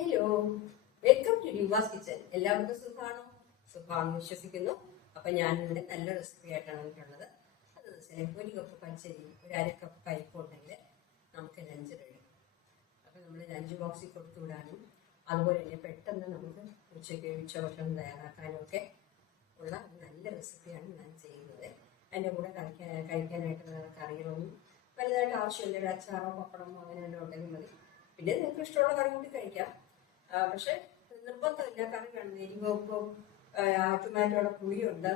Hello welcome to divas kitchen എല്ലാവർക്കും സുഖമാണോ? സുഖമാണെന്ന് വിശ്വസിക്കുന്നു. അപ്പൊ ഞാൻ ഇവിടെ നല്ല റെസിപ്പി ആയിട്ടാണ് വന്നിട്ടുള്ളത്. അത് വെച്ചാൽ ഒരു കപ്പ് പച്ചരി ഒരു അര കപ്പ് പരിപ്പ് ഉണ്ടെങ്കിൽ നമുക്ക് ലഞ്ച് കഴിയും അപ്പൊ നമ്മൾ ലഞ്ച് ബോക്സിൽ കൊടുത്തു വിടാനും അതുപോലെ തന്നെ പെട്ടെന്ന് നമുക്ക് ഉച്ചയ്ക്ക് ഉച്ചഭക്ഷണം തയ്യാറാക്കാനും ഒക്കെ ഉള്ള നല്ല റെസിപ്പിയാണ് ഞാൻ ചെയ്യുന്നത്. അതിന്റെ കൂടെ കഴിക്കാൻ കഴിക്കാനായിട്ട് വേറെ കറികളൊന്നും വലുതായിട്ട് ആവശ്യമില്ല. ഒരു അച്ചാറോ പപ്പടമോ അങ്ങനെ ഉണ്ടെങ്കിൽ മതി. പിന്നെ നിങ്ങൾക്ക് ഇഷ്ടമുള്ള കറി കൂട്ടി കഴിക്കാം. പക്ഷെ നിർബന്ധമില്ല. കറി വേണം എരിവ് ഉപ്പും ടൊമാറ്റോയുടെ പുളിയുണ്ട്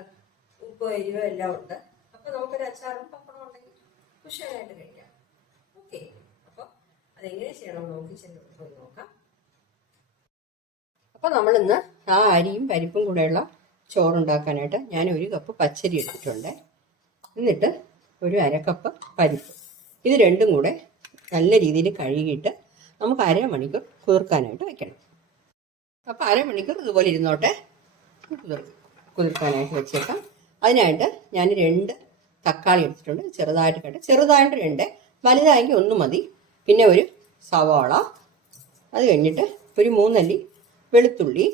ഉപ്പ് എരിവ് എല്ലാം ഉണ്ട്. അപ്പൊ നമുക്കൊരു അച്ചാറും പപ്പടം ഉണ്ടെങ്കിൽ ഉഷാറായിട്ട് കഴിക്കാം. ഓക്കെ. അപ്പോൾ അതെങ്ങനെ ചെയ്യണം നോക്കി ചെന്ന് പോയി നോക്കാം. അപ്പോൾ നമ്മളിന്ന് ആ അരിയും പരിപ്പും കൂടെയുള്ള ചോറുണ്ടാക്കാനായിട്ട് ഞാൻ ഒരു കപ്പ് പച്ചരി എടുത്തിട്ടുണ്ട്. എന്നിട്ട് ഒരു അരക്കപ്പ് കപ്പ് പരിപ്പ്. ഇത് രണ്ടും കൂടെ നല്ല രീതിയിൽ കഴുകിയിട്ട് നമുക്ക് അരമണിക്കൂർ കുതിർക്കാനായിട്ട് വെക്കണം. അപ്പോൾ അരമണിക്കൂർ ഇതുപോലെ ഇരുന്നോട്ടെ. കുതിർ കുതിർക്കാനായിട്ട് വെച്ചേക്കാം. അതിനായിട്ട് ഞാൻ രണ്ട് തക്കാളി എടുത്തിട്ടുണ്ട്. ചെറുതായിട്ട് കട്ട് ചെറുതായിട്ട് രണ്ട് വലുതായെങ്കിൽ ഒന്ന് മതി. പിന്നെ ഒരു സവാള. അത് കഴിഞ്ഞിട്ട് ഒരു മൂന്നല്ലി വെളുത്തുള്ളി.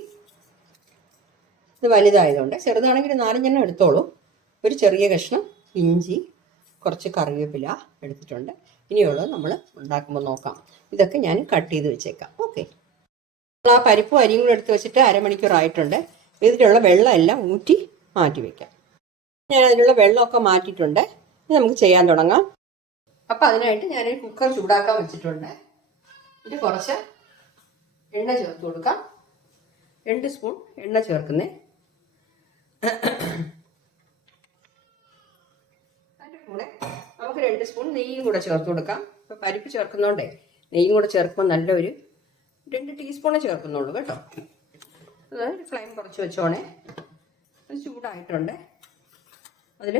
ഇത് വലുതായതുകൊണ്ട് ചെറുതാണെങ്കിൽ ഒരു നാലഞ്ചെണ്ണം എടുത്തോളൂ. ഒരു ചെറിയ കഷ്ണം ഇഞ്ചി കുറച്ച് കറിവേപ്പില എടുത്തിട്ടുണ്ട്. ഇനിയുള്ളത് നമ്മൾ ഉണ്ടാക്കുമ്പോൾ നോക്കാം. ഇതൊക്കെ ഞാൻ കട്ട് ചെയ്ത് വെച്ചേക്കാം. ഓക്കെ ആ പരിപ്പും അരിയും കൂടെ എടുത്ത് വെച്ചിട്ട് അരമണിക്കൂർ ആയിട്ടുണ്ട്. ഇതിലുള്ള വെള്ളം എല്ലാം ഊറ്റി മാറ്റി വെക്കാം. ഞാൻ അതിനുള്ള വെള്ളമൊക്കെ മാറ്റിയിട്ടുണ്ട്. ഇത് നമുക്ക് ചെയ്യാൻ തുടങ്ങാം. അപ്പം അതിനായിട്ട് ഞാനൊരു കുക്കർ ചൂടാക്കാൻ വെച്ചിട്ടുണ്ട്. ഇത് കുറച്ച് എണ്ണ ചേർത്ത് കൊടുക്കാം. രണ്ട് സ്പൂൺ എണ്ണ ചേർക്കുന്നേ. അതിന്റെ കൂടെ നമുക്ക് രണ്ട് സ്പൂൺ നെയ്യും കൂടെ ചേർത്ത് കൊടുക്കാം. ഇപ്പം പരിപ്പ് ചേർക്കുന്നോണ്ടേ നെയ്യും കൂടെ ചേർക്കുമ്പോൾ നല്ലൊരു രണ്ട് ടീസ്പൂണേ ചേർക്കുന്നുള്ളൂ കേട്ടോ. അത് ഫ്ലെയിം കുറച്ച് വെച്ചോണേ. അത് ചൂടായിട്ടുണ്ട്. അതിൽ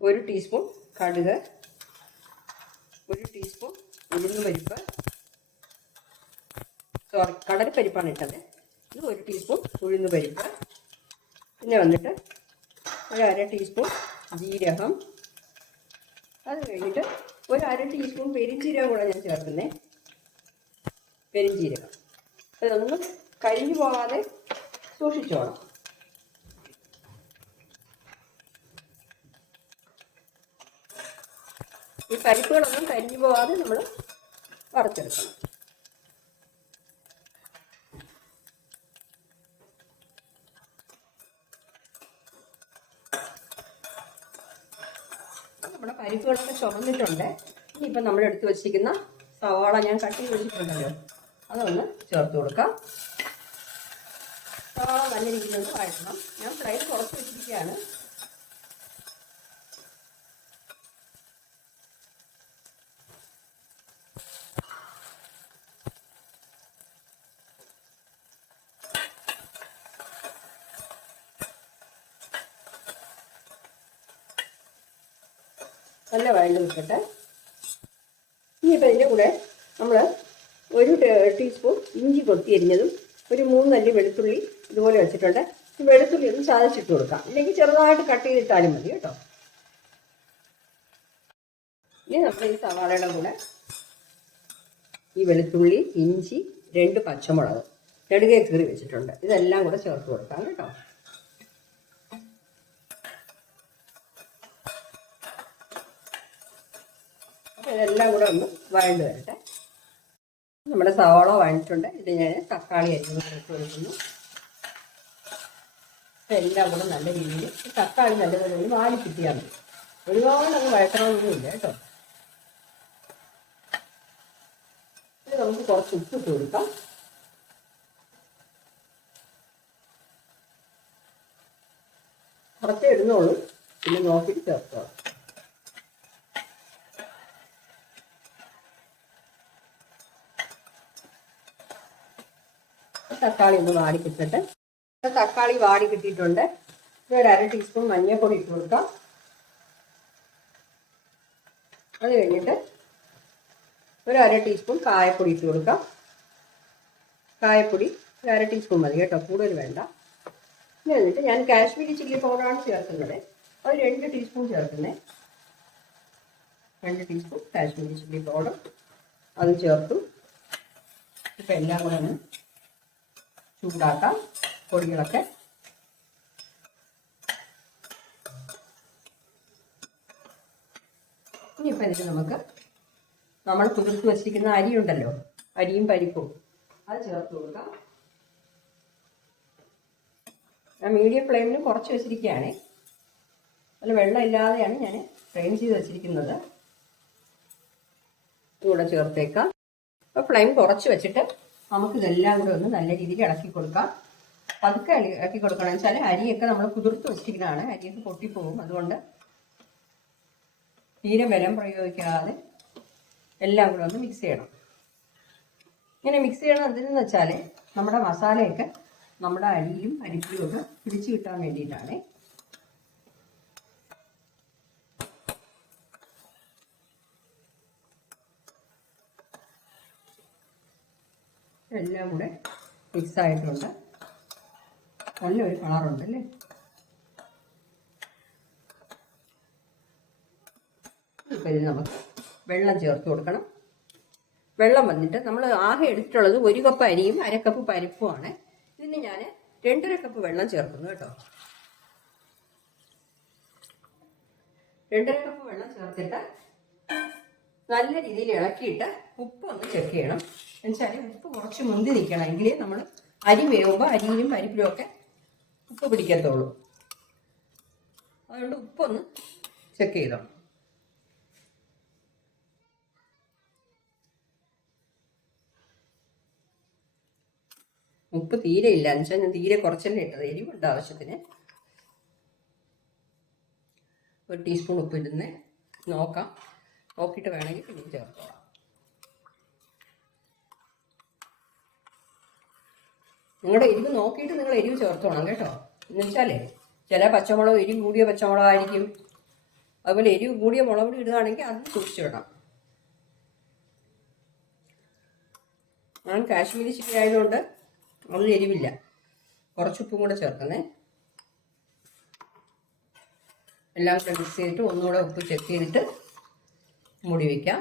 ഒരു ടീസ്പൂൺ കടുക് ഒരു ടീസ്പൂൺ ഉഴുന്ന് പരിപ്പ്. സോറി കടലപ്പരിപ്പാണ് ഇട്ടത്. ഇത് ഒരു ടീസ്പൂൺ ഉഴുന്ന് പരിപ്പ്. പിന്നെ വന്നിട്ട് ഒരു അര ടീസ്പൂൺ ജീരകം. അത് കഴിഞ്ഞിട്ട് ഒരു അര ടീസ്പൂൺ പെരിഞ്ചീരകം കൂടെ ഞാൻ ചേർക്കുന്നേ. പെരിഞ്ചീരകം. ഇതൊന്നും കരിഞ്ഞു പോകാതെ സൂക്ഷിച്ചോണം. ഈ പരിപ്പുകളൊന്നും കരിഞ്ഞു പോകാതെ നമ്മൾ വറുത്തെടുക്കണം. പരിപ്പുകളൊക്കെ ചുമന്നിട്ടുണ്ട് ഇനിയിപ്പം നമ്മൾ എടുത്ത് വെച്ചിരിക്കുന്ന സവാള ഞാൻ കട്ട് ചെയ്ത് വെച്ചിട്ടുണ്ടല്ലോ. അതൊന്ന് ചേർത്ത് കൊടുക്കാം. സവാള നല്ല രീതിയിൽ ഒന്ന് വഴറ്റണം. ഞാൻ ഫ്രൈ കുറച്ച് വെച്ചിരിക്കുകയാണ്. നല്ല വഴണ്ട് നിൽക്കട്ടെ. ഇനിയിപ്പോൾ ഇതിന്റെ കൂടെ നമ്മൾ ഒരു ടീസ്പൂൺ ഇഞ്ചി കൊത്തി അരിഞ്ഞതും ഒരു മൂന്നല്ലി വെളുത്തുള്ളി ഇതുപോലെ വെച്ചിട്ടുണ്ട്. വെളുത്തുള്ളി ഒന്ന് ചതച്ചിട്ട് കൊടുക്കാം. ഇല്ലെങ്കിൽ ചെറുതായിട്ട് കട്ട് ചെയ്തിട്ടാലും മതി കേട്ടോ. ഇനി നമ്മൾ ഈ സവാളയുടെ കൂടെ ഈ വെളുത്തുള്ളി ഇഞ്ചി രണ്ട് പച്ചമുളക് നെടുകെ കീറി വെച്ചിട്ടുണ്ട്. ഇതെല്ലാം കൂടെ ചേർത്ത് കൊടുക്കാം കേട്ടോ. ഇതെല്ലാം കൂടെ ഒന്ന് വഴണ്ട് വരട്ടെ. നമ്മുടെ സവാള വഴഞ്ഞിട്ടുണ്ട് ഇത് ഞാൻ തക്കാളി അരിഞ്ഞ് കൊടുക്കുന്നു. ഇതെല്ലാം കൂടെ നല്ല രീതിയിൽ തക്കാളി നല്ലപോലെ ഒന്ന് വാലി കിട്ടിയാൽ മതി. ഒരുപാട് അങ്ങ് വഴക്കണമൊന്നുമില്ല കേട്ടോ. ഇത് നമുക്ക് കുറച്ച് ഉപ്പ് കൊടുക്കാം. കുറച്ചേ ഇടുന്നുള്ളൂ. പിന്നെ നോക്കിയിട്ട് ചേർത്തോളാം തക്കാളി ഒന്ന് വാടി കിട്ടട്ടെ. തക്കാളി വാടി കിട്ടിയിട്ടുണ്ട്. ഇത് ഒരു അര ടീസ്പൂൺ മഞ്ഞൾപ്പൊടി ഇട്ട് കൊടുക്കാം. അത് കഴിഞ്ഞിട്ട് ഒരു അര ടീസ്പൂൺ കായപ്പൊടി ഇട്ട് കൊടുക്കാം. കായപ്പൊടി ഒരു അര ടീസ്പൂൺ മതി കേട്ടോ. കൂടുതൽ വേണ്ട. ഇനി എന്നിട്ട് ഞാൻ കാശ്മീരി ചില്ലി പൗഡറാണ് ചേർക്കുന്നത്. അത് രണ്ട് ടീസ്പൂൺ ചേർക്കുന്നത് രണ്ട് ടീസ്പൂൺ കാശ്മീരി ചില്ലി പൗഡർ. അത് ചേർത്തു. ഇപ്പം എല്ലാം കൂടെ ചൂടാക്കാം. പൊടികളൊക്കെ. ഇനിയിപ്പോൾ ഇതിൽ നമുക്ക് നമ്മൾ കുതിർത്ത് വെച്ചിരിക്കുന്ന അരിയുണ്ടല്ലോ. അരിയും പരിപ്പും. അത് ചേർത്ത് കൊടുക്കാം. ഞാൻ മീഡിയം ഫ്ലെയിമിൽ കുറച്ച് വെച്ചിരിക്കുകയാണ്. അതിൽ വെള്ളം ഇല്ലാതെയാണ് ഞാൻ ഫ്രെയിം ചെയ്ത് വെച്ചിരിക്കുന്നത്. കൂടെ ചേർത്തേക്കാം. അപ്പോൾ ഫ്ലെയിം കുറച്ച് വെച്ചിട്ട് നമുക്ക് ഇതെല്ലാം കൂടെ ഒന്ന് നല്ല രീതിയിൽ ഇളക്കി കൊടുക്കാം. പതുക്കെ ഇളക്കി കൊടുക്കണം. വെച്ചാൽ അരിയൊക്കെ നമ്മൾ കുതിർത്ത് വെച്ചിരിക്കുന്നതാണ്. അരിയൊക്കെ പൊട്ടിപ്പോകും അതുകൊണ്ട് തീരെ ബലം പ്രയോഗിക്കാതെ എല്ലാം കൂടെ ഒന്ന് മിക്സ് ചെയ്യണം. ഇങ്ങനെ മിക്സ് ചെയ്യണം എന്തിനെന്ന് വെച്ചാൽ നമ്മുടെ മസാലയൊക്കെ നമ്മുടെ അരിയും അരിപ്പിലും ഒക്കെ പിടിച്ചു കിട്ടാൻ വേണ്ടിയിട്ടാണ്. എല്ലാം കൂടെ മിക്സ് ആയിട്ടുണ്ട് നല്ലൊരു കളറുണ്ട് അല്ലേ? ഇപ്പം ഇത് നമുക്ക് വെള്ളം ചേർത്ത് കൊടുക്കണം. വെള്ളം വന്നിട്ട് നമ്മൾ ആകെ എടുത്തിട്ടുള്ളത് ഒരു കപ്പ് അരിയും അര കപ്പ് പരിപ്പുമാണ്. ഇതിന് ഞാൻ രണ്ടര കപ്പ് വെള്ളം ചേർക്കുന്നു കേട്ടോ. രണ്ടര കപ്പ് വെള്ളം ചേർത്തിട്ട് നല്ല രീതിയിൽ ഇളക്കിയിട്ട് ഉപ്പ് ഒന്ന് ചെക്ക് ചെയ്യണം. എന്നുവെച്ചാൽ ഉപ്പ് കുറച്ച് മുന്തി നിൽക്കണം നമ്മൾ അരി വേവുമ്പോൾ അരിയിലും പരിപ്പിലും ഒക്കെ ഉപ്പ് പിടിക്കത്തുള്ളൂ. അതുകൊണ്ട് ഉപ്പൊന്ന് ചെക്ക് ചെയ്തോ ഉപ്പ് തീരെ ഇല്ല. എന്ന് വെച്ചാൽ ഞാൻ തീരെ കുറച്ചല്ലേ ഇട്ടത്. എരിവുണ്ട് ആവശ്യത്തിന്. ഒരു ടീസ്പൂൺ ഉപ്പ് ഇടുന്നേ നോക്കാം. നോക്കിയിട്ട് വേണമെങ്കിൽ പിന്നെ ചേർത്തോളാം. നിങ്ങളുടെ എരിവ് നോക്കിയിട്ട് നിങ്ങൾ എരിവ് ചേർത്തോണം കേട്ടോ. എന്ന് വെച്ചാലേ ചില പച്ചമുളക് എരിവ് കൂടിയ പച്ചമുളകായിരിക്കും. അതുപോലെ എരിവ് കൂടിയ മുളക് പൊടി ഇടുകയാണെങ്കിൽ അത് സൂക്ഷിച്ചിടണം ഞാൻ കാശ്മീരി ചിക്കൻ ആയതുകൊണ്ട് അത് എരിവില്ല. കുറച്ചുപ്പും കൂടെ ചേർക്കണേ എല്ലാം കൂടെ മിക്സ് ചെയ്തിട്ട് ഒന്നുകൂടെ ഉപ്പ് ചെക്ക് ചെയ്തിട്ട് മുടി വയ്ക്കാം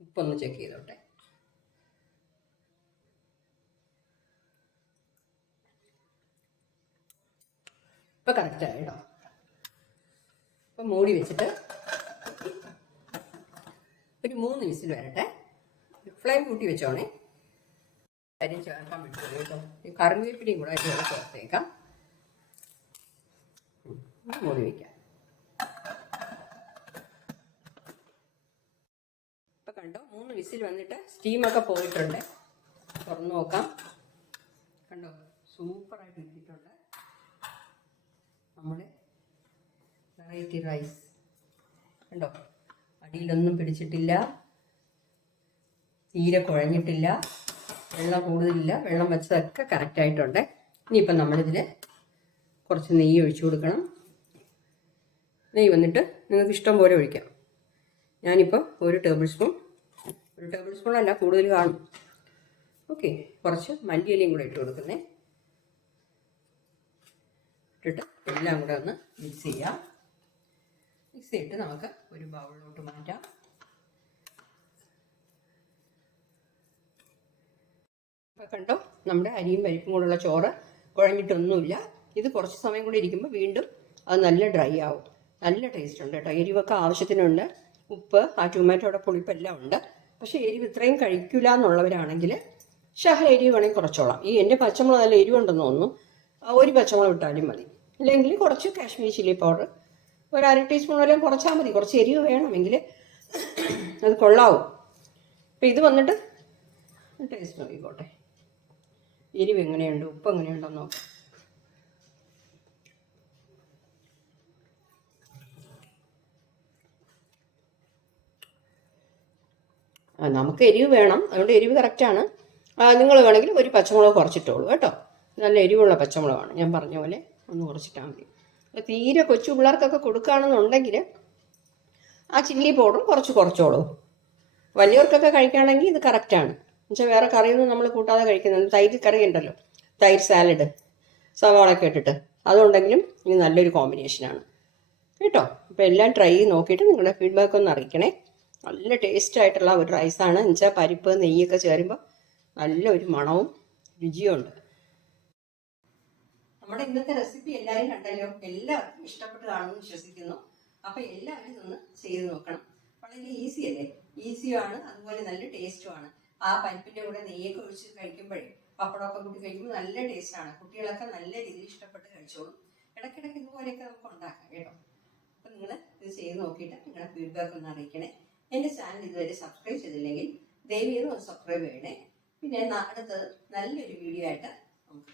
ഉപ്പൊന്ന് ചെക്ക് ചെയ്തോട്ടെ. ഇപ്പൊ ആയി കേട്ടോ. ഇപ്പൊ മൂടി വെച്ചിട്ട് ഒരു മൂന്ന് വിസിൽ വരട്ടെ. ഫ്ലെയിം കൂട്ടി വെച്ചോണേ. കാര്യം ചേർക്കാൻ പറ്റുള്ളൂ കേട്ടോ. ഈ കറിവേപ്പിലയും കൂടെ ചേർത്തേക്കാം. മൂടി വയ്ക്കാം കണ്ടോ? മൂന്ന് വിസിൽ വന്നിട്ട് സ്റ്റീമൊക്കെ പോയിട്ടുണ്ട്. തുറന്നു നോക്കാം. കണ്ടോ? സൂപ്പറായിട്ട് ഇട്ടിട്ടുണ്ട് നമ്മുടെ വെറൈറ്റി റൈസ് കണ്ടോ? അടിയിലൊന്നും പിടിച്ചിട്ടില്ല. തീരെ കുഴഞ്ഞിട്ടില്ല. വെള്ളം കൂടുതലില്ല. വെള്ളം വെച്ചതൊക്കെ കറക്റ്റ് ആയിട്ടുണ്ട്. ഇനിയിപ്പം നമ്മളിതിൽ കുറച്ച് നെയ്യ് ഒഴിച്ചു കൊടുക്കണം. നെയ്യ് വന്നിട്ട് നിങ്ങൾക്ക് ഇഷ്ടം പോലെ ഒഴിക്കാം. ഞാനിപ്പോൾ ഒരു ടേബിൾ സ്പൂൺ ഒരു ടേബിൾ സ്പൂൺ അല്ല കൂടുതൽ കാണും. ഓക്കെ കുറച്ച് മല്ലിയിലയും കൂടെ ഇട്ട് കൊടുക്കുന്നേ. ഇട്ടിട്ട് എല്ലാം കൂടെ ഒന്ന് മിക്സ് ചെയ്യാം. മിക്സ് ചെയ്തിട്ട് നമുക്ക് ഒരു ബൗളിലോട്ട് മാറ്റാം. ഇപ്പം കണ്ടോ നമ്മുടെ അരിയും പരിപ്പും കൂടെയുള്ള ചോറ് കുഴഞ്ഞിട്ടൊന്നുമില്ല. ഇത് കുറച്ച് സമയം കൂടി ഇരിക്കുമ്പോൾ വീണ്ടും അത് നല്ല ഡ്രൈ ആവും. നല്ല ടേസ്റ്റ് ഉണ്ട് കേട്ടോ. എരിവൊക്കെ ആവശ്യത്തിനുണ്ട്. ഉപ്പ് ആ ടൊമാറ്റോയുടെ പുളിപ്പെല്ലാം ഉണ്ട്. പക്ഷേ എരിവ് ഇത്രയും കഴിക്കില്ല എന്നുള്ളവരാണെങ്കിൽ ശഹ എരിവ് വേണമെങ്കിൽ കുറച്ചോളാം. ഈ എന്റെ പച്ചമുളക് നല്ല എരിവുണ്ടെന്ന് തോന്നുന്നു. ഒരു പച്ചമുളക് ഇട്ടാലും മതി. അല്ലെങ്കിൽ കുറച്ച് കാശ്മീരി ചില്ലി പൗഡർ ഒരു അര ടീസ്പൂൺ വല്ലതും കുറച്ചാൽ മതി. കുറച്ച് എരിവ് വേണമെങ്കിൽ അത് കൊള്ളാവും. അപ്പം ഇത് വന്നിട്ട് ടേസ്റ്റ് നോക്കിക്കോട്ടെ. എരിവ് എങ്ങനെയുണ്ട്? ഉപ്പ് എങ്ങനെയുണ്ടെന്ന് നോക്കാം. നമുക്ക് എരിവ് വേണം. അതുകൊണ്ട് എരിവ് കറക്റ്റാണ് നിങ്ങൾ വേണമെങ്കിൽ ഒരു പച്ചമുളക് കുറച്ചിട്ടോളൂ കേട്ടോ. നല്ല എരിവുള്ള പച്ചമുളകാണ്. ഞാൻ പറഞ്ഞ പോലെ ഒന്ന് കുറച്ചിട്ടാൽ മതി. തീരെ കൊച്ചു പിള്ളേർക്കൊക്കെ കൊടുക്കുകയാണെന്നുണ്ടെങ്കിൽ ആ ചില്ലി പൗഡർ കുറച്ച് കുറച്ചോളൂ. വലിയവർക്കൊക്കെ കഴിക്കുകയാണെങ്കിൽ ഇത് കറക്റ്റാണ് എന്നുവെച്ചാൽ വേറെ കറിയൊന്നും നമ്മൾ കൂട്ടാതെ കഴിക്കുന്നുണ്ട് തൈര് കറി ഉണ്ടല്ലോ. തൈര് സാലഡ് സവാളൊക്കെ ഇട്ടിട്ട്. അതുണ്ടെങ്കിലും ഇത് നല്ലൊരു കോമ്പിനേഷനാണ് കേട്ടോ? അപ്പോൾ എല്ലാം ട്രൈ ചെയ്ത് നോക്കിയിട്ട് നിങ്ങളുടെ ഫീഡ്ബാക്ക് ഒന്ന് അറിയിക്കണേ. നല്ല ടേസ്റ്റ് ആയിട്ടുള്ള ഒരു റൈസാണ് എന്നുവെച്ചാൽ പരിപ്പ് നെയ്യൊക്കെ ചേരുമ്പോൾ നല്ല ഒരു മണവും രുചിയും ഉണ്ട്. നമ്മുടെ ഇന്നത്തെ റെസിപ്പി എല്ലാവരും കണ്ടല്ലോ. എല്ലാവർക്കും ഇഷ്ടപ്പെട്ട് കാണുമെന്ന് വിശ്വസിക്കുന്നു. അപ്പോൾ എല്ലാവരും ഒന്ന് ചെയ്ത് നോക്കണം. വളരെ ഈസി അല്ലേ? ഈസിയുമാണ് അതുപോലെ നല്ല ടേസ്റ്റുമാണ് ആ പരിപ്പിന്റെ കൂടെ നെയ്യൊക്കെ ഒഴിച്ച് കഴിക്കുമ്പോഴേ പപ്പടമൊക്കെ കൂട്ടി കഴിക്കുമ്പോൾ നല്ല ടേസ്റ്റാണ് കുട്ടികളൊക്കെ നല്ല രീതിയിൽ ഇഷ്ടപ്പെട്ട് കഴിച്ചോളും. ഇടയ്ക്കിടയ്ക്ക് ഇതുപോലെയൊക്കെ നമുക്ക് ഉണ്ടാക്കാം കേട്ടോ. അപ്പം നിങ്ങൾ ഇത് ചെയ്ത് നോക്കിയിട്ട് നിങ്ങളുടെ ഫീഡ്ബാക്ക് ഒന്ന് അറിയിക്കണേ. എന്റെ ചാനൽ ഇതുവരെ സബ്സ്ക്രൈബ് ചെയ്തില്ലെങ്കിൽ ഒന്ന് സബ്സ്ക്രൈബ് ചെയ്യണേ. പിന്നെ അടുത്തത് നല്ലൊരു വീഡിയോ ആയിട്ട് നമുക്ക്